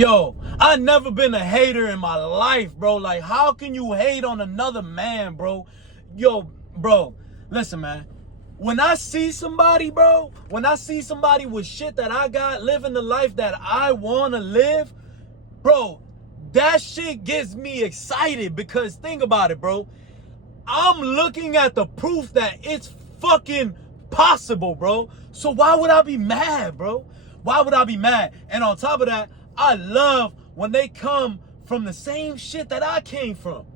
Yo, I never been a hater in my life, bro. Like, how can you hate on another man, bro? Yo, bro, listen, man. When I see somebody, bro, when I see somebody with shit that I got, living the life that I want to live, bro, that shit gets me excited because think about it, bro. I'm looking at the proof that it's fucking possible, bro. So why would I be mad, bro? Why would I be mad? And on top of that, I love when they come from the same shit that I came from.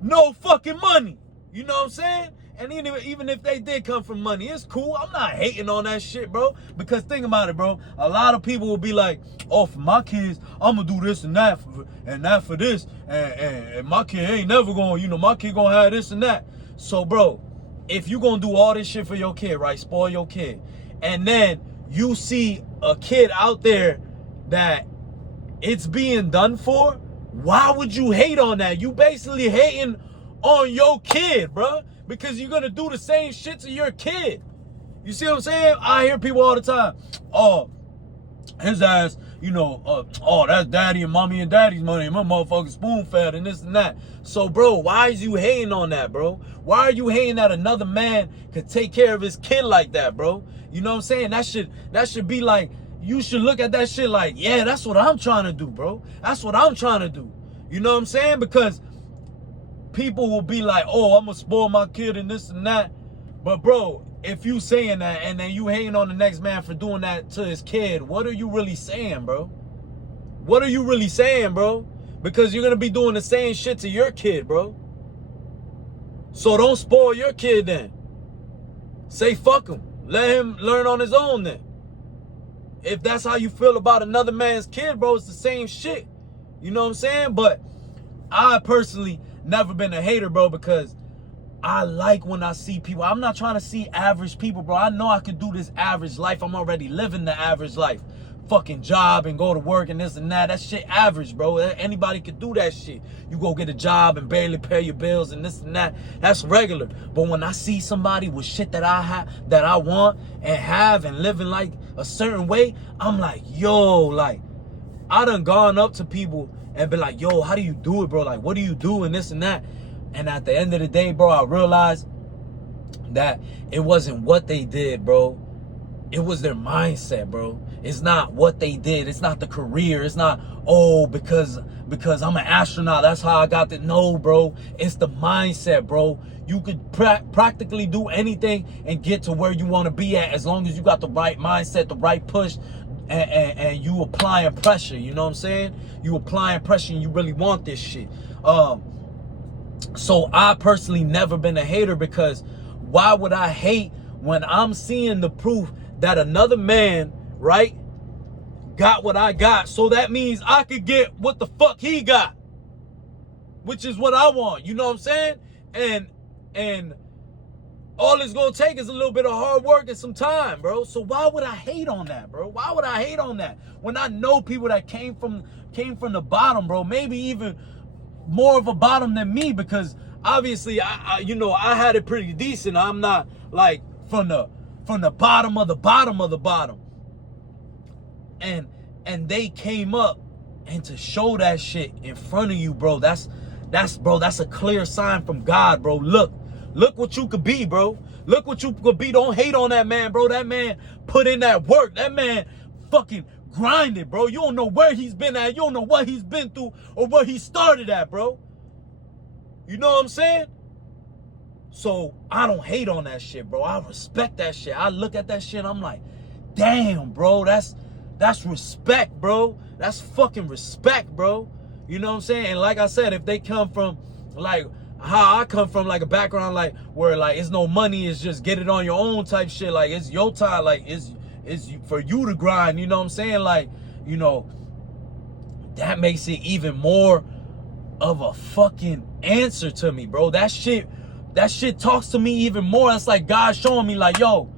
No fucking money. You know what I'm saying? And even if they did come from money, it's cool. I'm not hating on that shit, bro. Because think about it, bro. A lot of people will be like, oh, for my kids, I'm going to do this and that for this. And my kid ain't never going, my kid going to have this and that. So, bro, if you going to do all this shit for your kid, right, spoil your kid, and then you see a kid out there that it's being done for, why would you hate on that? You basically hating on your kid, bro, because you're going to do the same shit to your kid. You see what I'm saying? I hear people all the time, oh, his ass, oh, that's daddy and mommy and daddy's money, and my motherfucking spoon fed and this and that. So, bro, why is you hating on that, bro? Why are you hating that another man could take care of his kid like that, bro? You know what I'm saying? That should be like, you should look at that shit like, yeah, that's what I'm trying to do, bro. That's what I'm trying to do. You know what I'm saying? Because people will be like, oh, I'm going to spoil my kid and this and that. But, bro, if you saying that and then you hating on the next man for doing that to his kid, what are you really saying, bro? What are you really saying, bro? Because you're going to be doing the same shit to your kid, bro. So don't spoil your kid then. Say fuck him. Let him learn on his own then. If that's how you feel about another man's kid, bro, it's the same shit. You know what I'm saying? But I personally never been a hater, bro, because I like when I see people. I'm not trying to see average people, bro. I know I could do this average life. I'm already living the average life. Fucking job and go to work and this and that. That shit average, bro. Anybody could do that shit. You go get a job and barely pay your bills and this and that. That's regular. But when I see somebody with shit that I have, that I want and have and living like a certain way, I'm like, yo, like, I done gone up to people and be like, yo, how do you do it, bro? Like, what do you do and this and that? And at the end of the day, bro, I realized that it wasn't what they did, bro. It was their mindset, bro. It's not what they did. It's not the career. It's not, oh, because I'm an astronaut, that's how I got that. No, bro. It's the mindset, bro. You could practically do anything and get to where you want to be at as long as you got the right mindset, the right push, and you applying pressure. You know what I'm saying? You applying pressure and you really want this shit. So I personally never been a hater because why would I hate when I'm seeing the proof that another man, right, got what I got? So that means I could get what the fuck he got, which is what I want. You know what I'm saying? And all it's gonna take is a little bit of hard work and some time, bro. So why would I hate on that, bro? Why would I hate on that when I know people that came from the bottom, bro? Maybe even more of a bottom than me, because obviously I had it pretty decent. I'm not like from the bottom of the bottom of the bottom. And they came up, and to show that shit in front of you, bro, that's a clear sign from God, bro. Look what you could be, bro. Look what you could be. Don't hate on that man, bro. That man put in that work. That man fucking grinded, bro. You don't know where he's been at. You don't know what he's been through or what he started at, bro. You know what I'm saying? So I don't hate on that shit, bro. I respect that shit. I look at that shit, I'm like, damn, bro, that's respect, bro. That's fucking respect, bro. You know what I'm saying? And like I said, if they come from like how I come from, like a background like where like it's no money, it's just get it on your own type shit, like it's your time, like it's for you to grind, you know what I'm saying? Like, that makes it even more of a fucking answer to me, bro. That shit talks to me even more. It's like God showing me like, yo,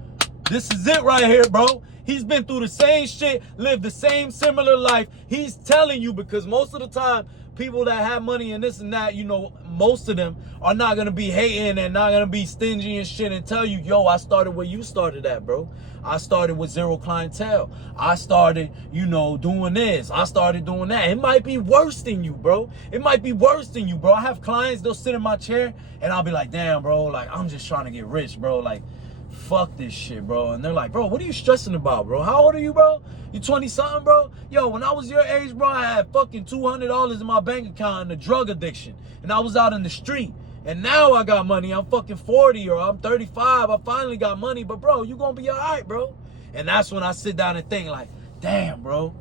this is it right here, bro. He's been through the same shit, lived the same similar life. He's telling you, because most of the time people that have money and this and that, you know, most of them are not gonna be hating and not gonna be stingy and shit and tell you, yo, I started where you started at, bro. I started with zero clientele. I started, you know, doing this. I started doing that. It might be worse than you, bro. It might be worse than you, bro. I have clients, they'll sit in my chair and I'll be like, damn, bro, like, I'm just trying to get rich, bro. Like, fuck this shit, bro. And they're like, bro, what are you stressing about, bro? How old are you, bro? You 20-something, bro? Yo, when I was your age, bro, I had fucking $200 in my bank account and a drug addiction. And I was out in the street. And now I got money. I'm fucking 40 or I'm 35. I finally got money. But, bro, you gonna be all right, bro. And that's when I sit down and think like, damn, bro.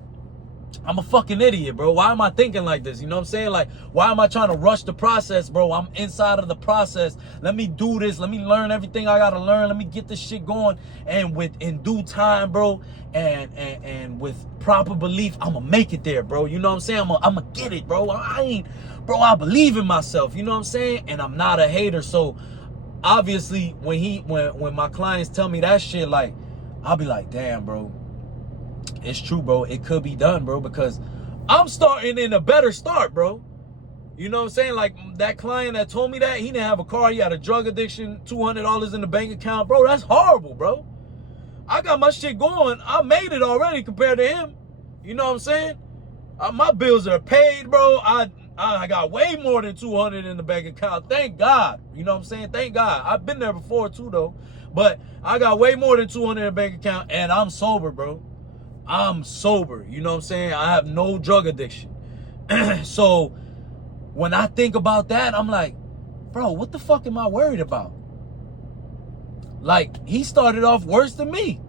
I'm a fucking idiot, bro. Why am I thinking like this? You know what I'm saying? Like, why am I trying to rush the process, bro? I'm inside of the process. Let me do this. Let me learn everything I gotta learn. Let me get this shit going. And in due time, bro, and with proper belief, I'ma make it there, bro. You know what I'm saying? I'ma get it, bro. I believe in myself. You know what I'm saying? And I'm not a hater. So obviously, when my clients tell me that shit, like, I'll be like, damn, bro. It's true, bro. It could be done, bro, because I'm starting in a better start, bro. You know what I'm saying? Like, that client that told me that, he didn't have a car. He had a drug addiction, $200 in the bank account. Bro, that's horrible, bro. I got my shit going. I made it already compared to him. You know what I'm saying? My bills are paid, bro. I got way more than 200 in the bank account. Thank God. You know what I'm saying? Thank God. I've been there before, too, though. But I got way more than 200 in the bank account, and I'm sober, bro. I'm sober, you know what I'm saying? I have no drug addiction. So when I think about that, I'm like, bro, what the fuck am I worried about? Like, he started off worse than me.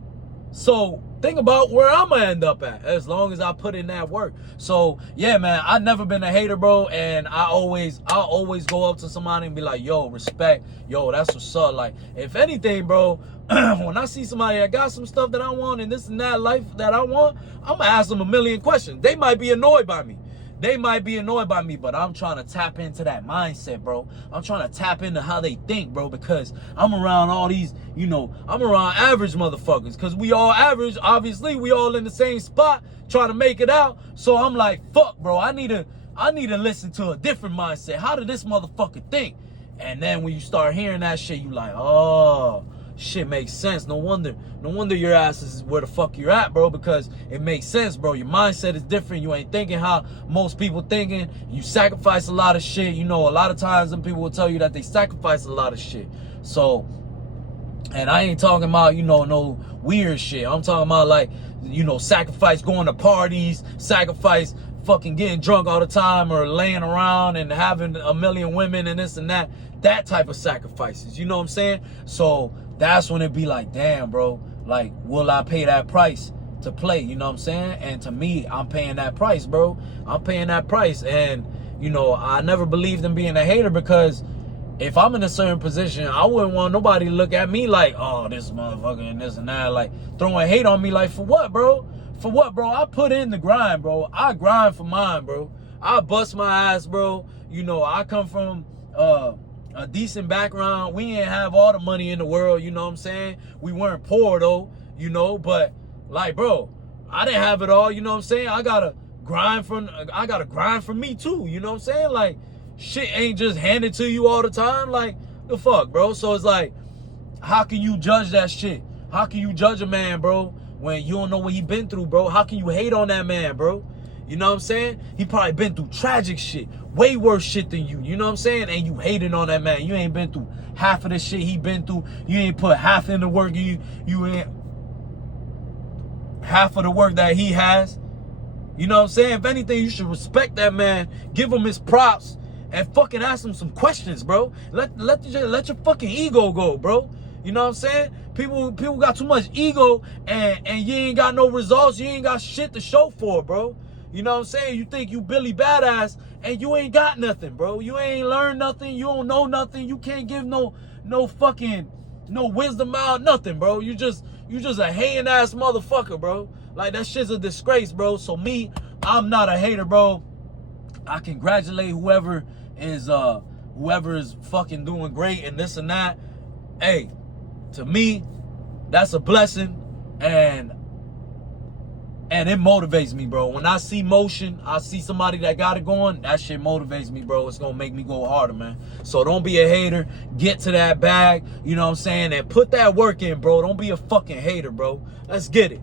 So think about where I'm gonna end up at as long as I put in that work. So yeah, man, I've never been a hater, bro. And I always go up to somebody and be like, yo, respect, yo, that's what's up. Like, if anything, bro, when I see somebody that got some stuff that I want and this and that life that I want, I'm gonna ask them a million questions. They might be annoyed by me. But I'm trying to tap into that mindset, bro. I'm trying to tap into how they think, bro, because I'm around all these, you know, I'm around average motherfuckers, because we all average. Obviously, we all in the same spot trying to make it out. So I'm like, fuck, bro, I need to listen to a different mindset. How did this motherfucker think? And then when you start hearing that shit, you like, oh, shit makes sense. No wonder your ass is where the fuck you're at, bro, because it makes sense, bro. Your mindset is different. You ain't thinking how most people thinking. You sacrifice a lot of shit. You know, a lot of times some people will tell you that they sacrifice a lot of shit. So, and I ain't talking about, you know, no weird shit. I'm talking about, like, you know, sacrifice going to parties, sacrifice fucking getting drunk all the time or laying around and having a million women and this and that. That type of sacrifices, you know what I'm saying? So that's when it be like, damn, bro, like, will I pay that price to play? You know what I'm saying? And to me, I'm paying that price, bro. I'm paying that price. And, you know, I never believed in being a hater, because if I'm in a certain position, I wouldn't want nobody to look at me like, oh, this motherfucker and this and that, like throwing hate on me. Like, for what, bro? For what, bro? I put in the grind, bro. I grind for mine, bro. I bust my ass, bro. You know, I come from a decent background. We didn't have all the money in the world, you know what I'm saying? We weren't poor, though, you know, but, like, bro, I didn't have it all, you know what I'm saying? I gotta grind for me, too, you know what I'm saying? Like, shit ain't just handed to you all the time. Like, the fuck, bro? So it's like, how can you judge that shit? How can you judge a man, bro, when you don't know what he been through, bro? How can you hate on that man, bro? You know what I'm saying? He probably been through tragic shit, way worse shit than you. You know what I'm saying? And you hating on that man. You ain't been through half of the shit he been through. You ain't put half in the work. You ain't half of the work that he has. You know what I'm saying? If anything, you should respect that man. Give him his props and fucking ask him some questions, bro. Let your fucking ego go, bro. You know what I'm saying? People got too much ego and you ain't got no results. You ain't got shit to show for it, bro. You know what I'm saying? You think you Billy Badass and you ain't got nothing, bro. You ain't learned nothing. You don't know nothing. You can't give no fucking wisdom out, nothing, bro. You just a hating ass motherfucker, bro. Like, that shit's a disgrace, bro. So me, I'm not a hater, bro. I congratulate whoever is fucking doing great and this and that. Hey, to me, that's a blessing. And And it motivates me, bro. When I see motion, I see somebody that got it going, that shit motivates me, bro. It's gonna make me go harder, man. So don't be a hater. Get to that bag, you know what I'm saying? And put that work in, bro. Don't be a fucking hater, bro. Let's get it.